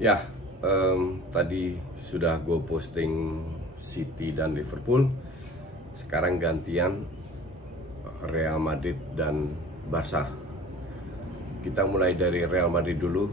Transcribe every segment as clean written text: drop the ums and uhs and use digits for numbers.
Ya, tadi sudah gue posting City dan Liverpool. Sekarang gantian Real Madrid dan Barca. Kita mulai dari Real Madrid dulu.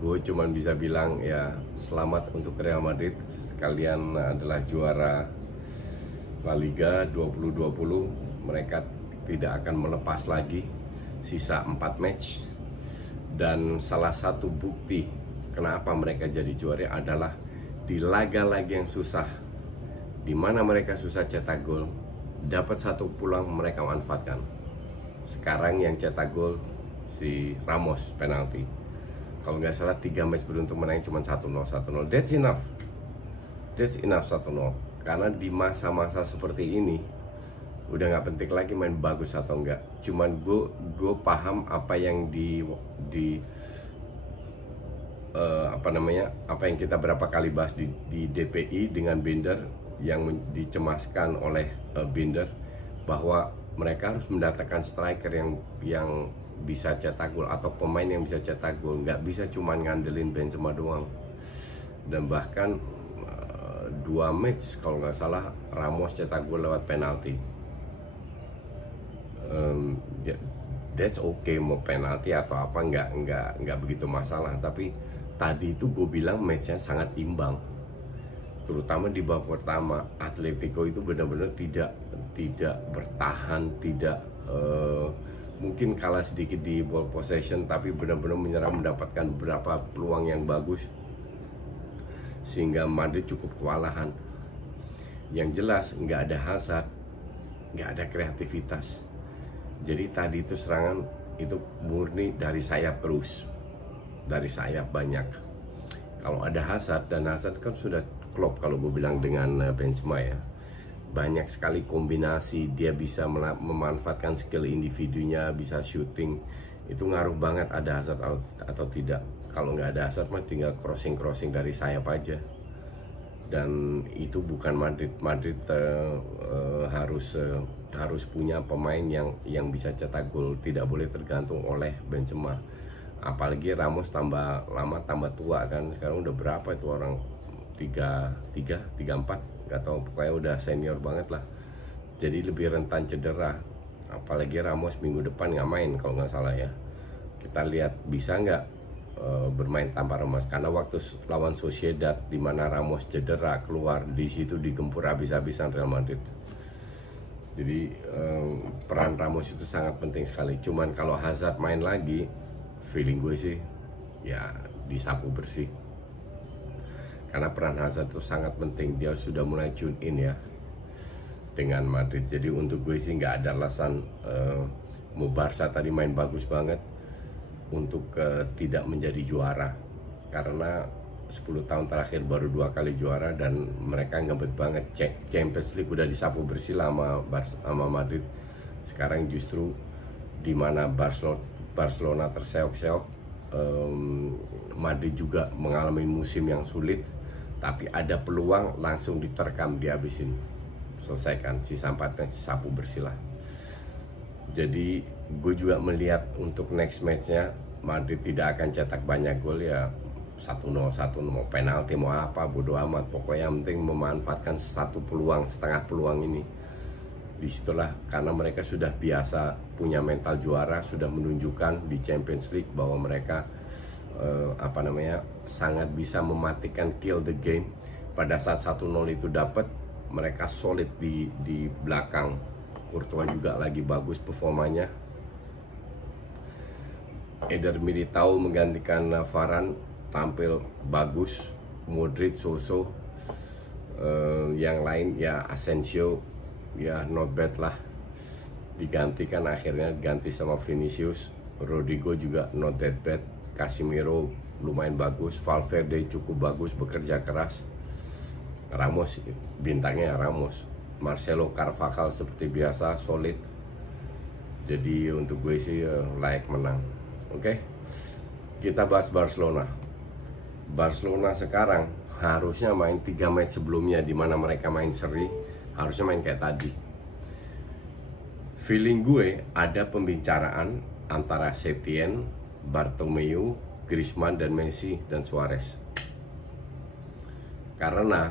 Gue cuman bisa bilang ya selamat untuk Real Madrid. Kalian adalah juara La Liga 2020. Mereka tidak akan melepas lagi. Sisa 4 match. Dan salah satu bukti kenapa mereka jadi juara adalah di laga-laga yang susah, di mana mereka susah cetak gol, dapat satu peluang mereka manfaatkan. Sekarang yang cetak gol si Ramos penalti. Kalau nggak salah 3 match beruntun menang cuma 1-0, 1-0. That's enough. That's enough 1-0. Karena di masa-masa seperti ini udah nggak penting lagi main bagus atau enggak. Cuman gue paham apa yang apa yang kita berapa kali bahas di DPI dengan Binder, yang dicemaskan oleh Binder bahwa mereka harus mendatangkan striker yang bisa cetak gol atau pemain yang bisa cetak gol, nggak bisa cuma ngandelin Benzema doang. Dan bahkan 2 match kalau nggak salah Ramos cetak gol lewat penalti. That's okay, mau penalti atau apa nggak begitu masalah. Tapi tadi itu gue bilang matchnya sangat imbang, terutama di babak pertama. Atletico itu benar-benar tidak bertahan, tidak mungkin kalah sedikit di ball possession, tapi benar-benar menyerang, mendapatkan beberapa peluang yang bagus sehingga Madrid cukup kewalahan. Yang jelas nggak ada Hazard, nggak ada kreativitas. Jadi tadi itu serangan itu murni dari sayap terus, dari sayap banyak. Kalau ada Hazard, dan Hazard kan sudah klop kalau gue bilang dengan Benzema ya, banyak sekali kombinasi, dia bisa memanfaatkan skill individunya, bisa shooting. Itu ngaruh banget ada Hazard atau tidak. Kalau nggak ada Hazard mah tinggal crossing dari sayap aja. Dan itu bukan Madrid. Madrid harus punya pemain yang bisa cetak gol, tidak boleh tergantung oleh Benzema. Apalagi Ramos tambah lama tambah tua kan, sekarang udah berapa itu orang, 34, nggak tahu, pokoknya udah senior banget lah. Jadi lebih rentan cedera. Apalagi Ramos minggu depan nggak main kalau nggak salah ya. Kita lihat bisa nggak bermain tanpa Ramos, karena waktu lawan Sociedad di mana Ramos cedera keluar, di situ digempur habis-habisan Real Madrid. Jadi peran Ramos itu sangat penting sekali. Cuman kalau Hazard main lagi, feeling gue sih ya disapu bersih, karena peran Hazard itu sangat penting. Dia sudah mulai tune in ya dengan Madrid. Jadi untuk gue sih nggak ada alasan mau Barca tadi main bagus banget untuk tidak menjadi juara, karena 10 tahun terakhir baru 2 kali juara dan mereka ngebet banget. Champions League udah disapu bersih sama Madrid. Sekarang justru di mana Barcelona terseok-seok, Madrid juga mengalami musim yang sulit, tapi ada peluang langsung diterkam, dihabisin, selesaikan, sisa 4 match sapu bersih lah. Jadi gue juga melihat untuk next matchnya Madrid tidak akan cetak banyak gol ya, 1-0, mau penalti mau apa bodo amat, pokoknya yang penting memanfaatkan satu peluang, setengah peluang ini. Disitulah, karena mereka sudah biasa punya mental juara, sudah menunjukkan di Champions League bahwa mereka sangat bisa mematikan, kill the game. Pada saat 1-0 itu dapat, mereka solid di belakang. Courtois juga lagi bagus performanya. Eder Militao menggantikan Varane, tampil bagus. Modric, so-so. Yang lain ya Asensio ya not bad lah, digantikan akhirnya, ganti sama Vinicius. Rodrigo juga not that bad. Casemiro lumayan bagus. Valverde cukup bagus, bekerja keras. Ramos, bintangnya Ramos. Marcelo Carvajal seperti biasa solid. Jadi untuk gue sih layak menang. Oke, kita bahas Barcelona. Barcelona sekarang harusnya main 3 match sebelumnya, di mana mereka main seri, harusnya main kayak tadi. Feeling gue ada pembicaraan antara Setien, Bartomeu, Griezmann dan Messi dan Suarez. Karena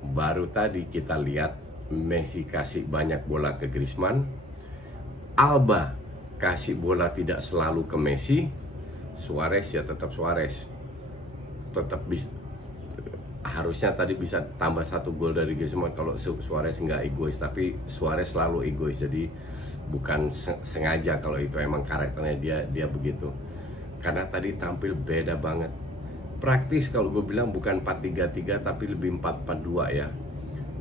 baru tadi kita lihat Messi kasih banyak bola ke Griezmann, Alba kasih bola tidak selalu ke Messi, Suarez ya tetap Suarez, tetap bisa, harusnya tadi bisa tambah 1 gol dari Griezmann kalau Suarez nggak egois, tapi Suarez selalu egois, jadi bukan sengaja kalau itu emang karakternya dia begitu. Karena tadi tampil beda banget. Praktis kalau gue bilang bukan 4-3-3 tapi lebih 4-4-2 ya.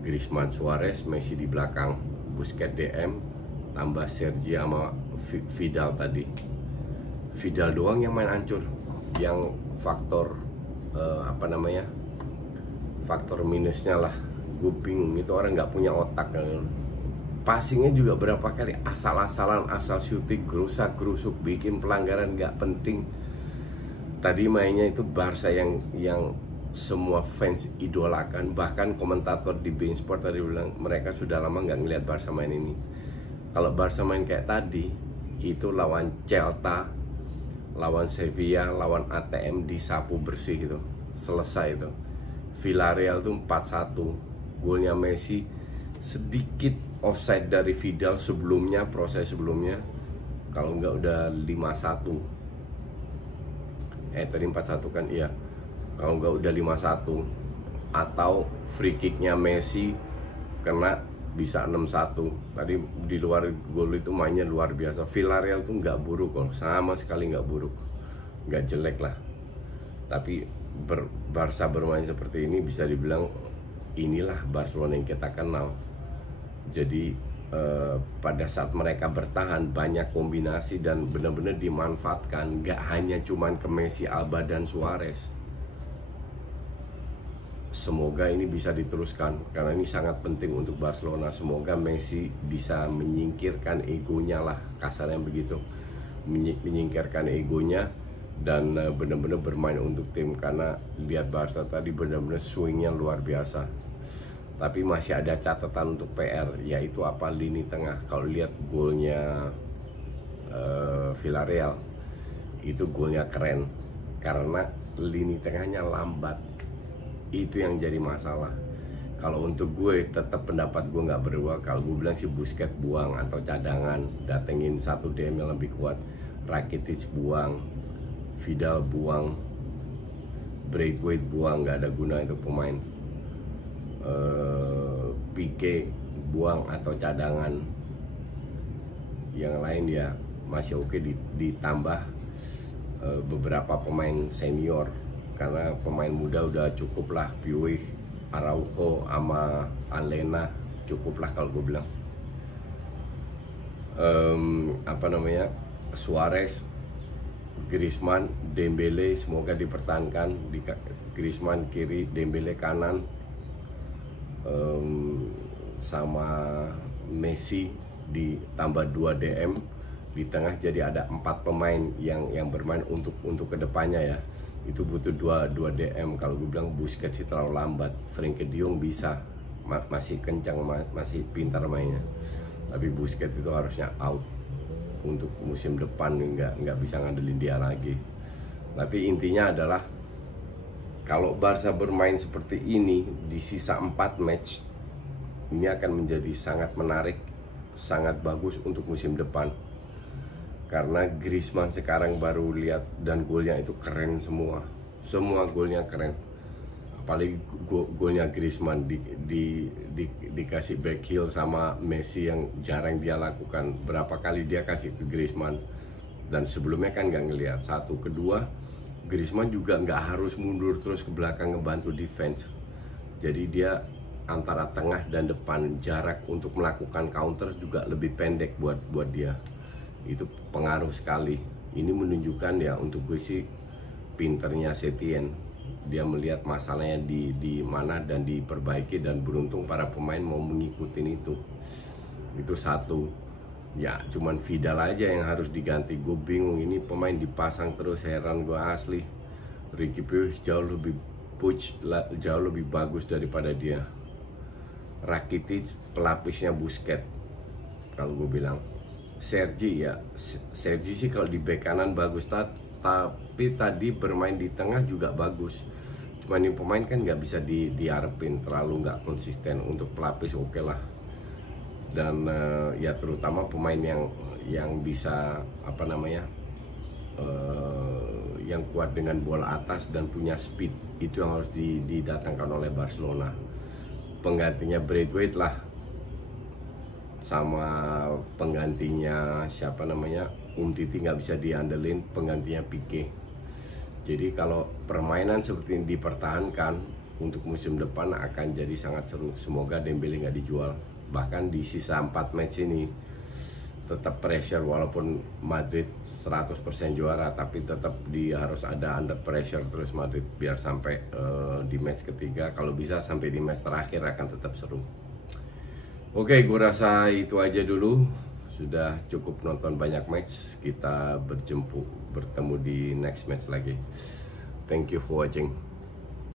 Griezmann, Suarez, Messi di belakang, Busquets DM, tambah Sergi sama Vidal tadi. Vidal doang yang main hancur, yang faktor faktor minusnya lah. Gue bingung, itu orang nggak punya otak. Passingnya juga berapa kali asal-asalan, asal syuting, gerusak-gerusuk, bikin pelanggaran nggak penting. Tadi mainnya itu Barca yang semua fans idolakan. Bahkan komentator di beIN Sport tadi bilang mereka sudah lama nggak ngeliat Barca main ini. Kalau Barca main kayak tadi, itu lawan Celta, lawan Sevilla, lawan ATM disapu bersih itu, selesai itu. Villarreal tuh 4-1, golnya Messi, sedikit offside dari Vidal sebelumnya, proses sebelumnya, kalau nggak udah 5-1. Tadi 4-1 kan, iya. Kalau nggak udah 5-1, atau free kicknya Messi kena bisa 6-1. Tadi di luar gol itu mainnya luar biasa. Villarreal tuh nggak buruk kok, sama sekali nggak buruk, nggak jelek lah. Tapi Barca bermain seperti ini bisa dibilang inilah Barcelona yang kita kenal. Jadi pada saat mereka bertahan banyak kombinasi dan benar-benar dimanfaatkan, nggak hanya cuman ke Messi, Alba dan Suarez. Semoga ini bisa diteruskan karena ini sangat penting untuk Barcelona. Semoga Messi bisa menyingkirkan egonya lah, kasarnya begitu, menyingkirkan egonya dan benar-benar bermain untuk tim. Karena lihat Barca tadi benar-benar swingnya luar biasa. Tapi masih ada catatan untuk PR, yaitu apa, lini tengah. Kalau lihat golnya Villarreal, itu golnya keren karena lini tengahnya lambat. Itu yang jadi masalah. Kalau untuk gue tetap pendapat gue nggak berubah. Kalau gue bilang si Busquets buang atau cadangan, datengin 1 DM yang lebih kuat. Rakitic buang, Vidal buang, Braithwaite buang, nggak ada guna itu pemain. Pique buang atau cadangan. Yang lain ya masih oke, ditambah beberapa pemain senior. Karena pemain muda udah cukup lah, Puig, Araujo sama Alena cukup lah kalau gue bilang. Suarez, Griezmann, Dembele semoga dipertahankan. Griezmann kiri, Dembele kanan, sama Messi ditambah 2 DM di tengah, jadi ada 4 pemain yang bermain untuk kedepannya ya. Itu butuh 2 DM. Kalau gue bilang Busquets sih terlalu lambat, Frenkie de Jong bisa, masih kencang, masih pintar mainnya, tapi Busquets itu harusnya out untuk musim depan, nggak bisa ngandelin dia lagi. Tapi intinya adalah kalau Barca bermain seperti ini di sisa 4 match, ini akan menjadi sangat menarik, sangat bagus untuk musim depan. Karena Griezmann sekarang baru lihat, dan golnya itu keren semua. Semua golnya keren. Apalagi golnya Griezmann dikasih back heel sama Messi yang jarang dia lakukan. Berapa kali dia kasih ke Griezmann, dan sebelumnya kan nggak ngelihat. 1, kedua, Griezmann juga nggak harus mundur terus ke belakang ngebantu defense. Jadi dia antara tengah dan depan, jarak untuk melakukan counter juga lebih pendek buat dia. Itu pengaruh sekali. Ini menunjukkan ya, untuk gue sih pinternya Setien. Dia melihat masalahnya di mana dan diperbaiki, dan beruntung para pemain mau mengikuti itu. Itu 1. Ya cuman Vidal aja yang harus diganti. Gue bingung, ini pemain dipasang terus, heran gue asli. Ricky Puig jauh lebih bagus daripada dia. Rakitic pelapisnya Busquets kalau gue bilang. Sergi sih kalau di bek kanan bagus, tapi tadi bermain di tengah juga bagus. Cuma ini pemain kan nggak bisa diharapin terlalu nggak konsisten. Untuk pelapis oke lah, dan ya terutama pemain yang bisa apa namanya, yang kuat dengan bola atas dan punya speed, itu yang harus didatangkan oleh Barcelona. Penggantinya Braithwaite lah, sama penggantinya siapa namanya, Umtiti nggak bisa diandelin, penggantinya Pique. Jadi kalau permainan seperti ini dipertahankan untuk musim depan akan jadi sangat seru. Semoga Dembele nggak dijual. Bahkan di sisa 4 match ini tetap pressure, walaupun Madrid 100% juara, tapi tetap dia harus ada under pressure terus Madrid biar sampai di match ketiga, kalau bisa sampai di match terakhir akan tetap seru. Oke, gue rasa itu aja dulu. Sudah cukup nonton banyak match. Kita bertemu di next match lagi. Thank you for watching.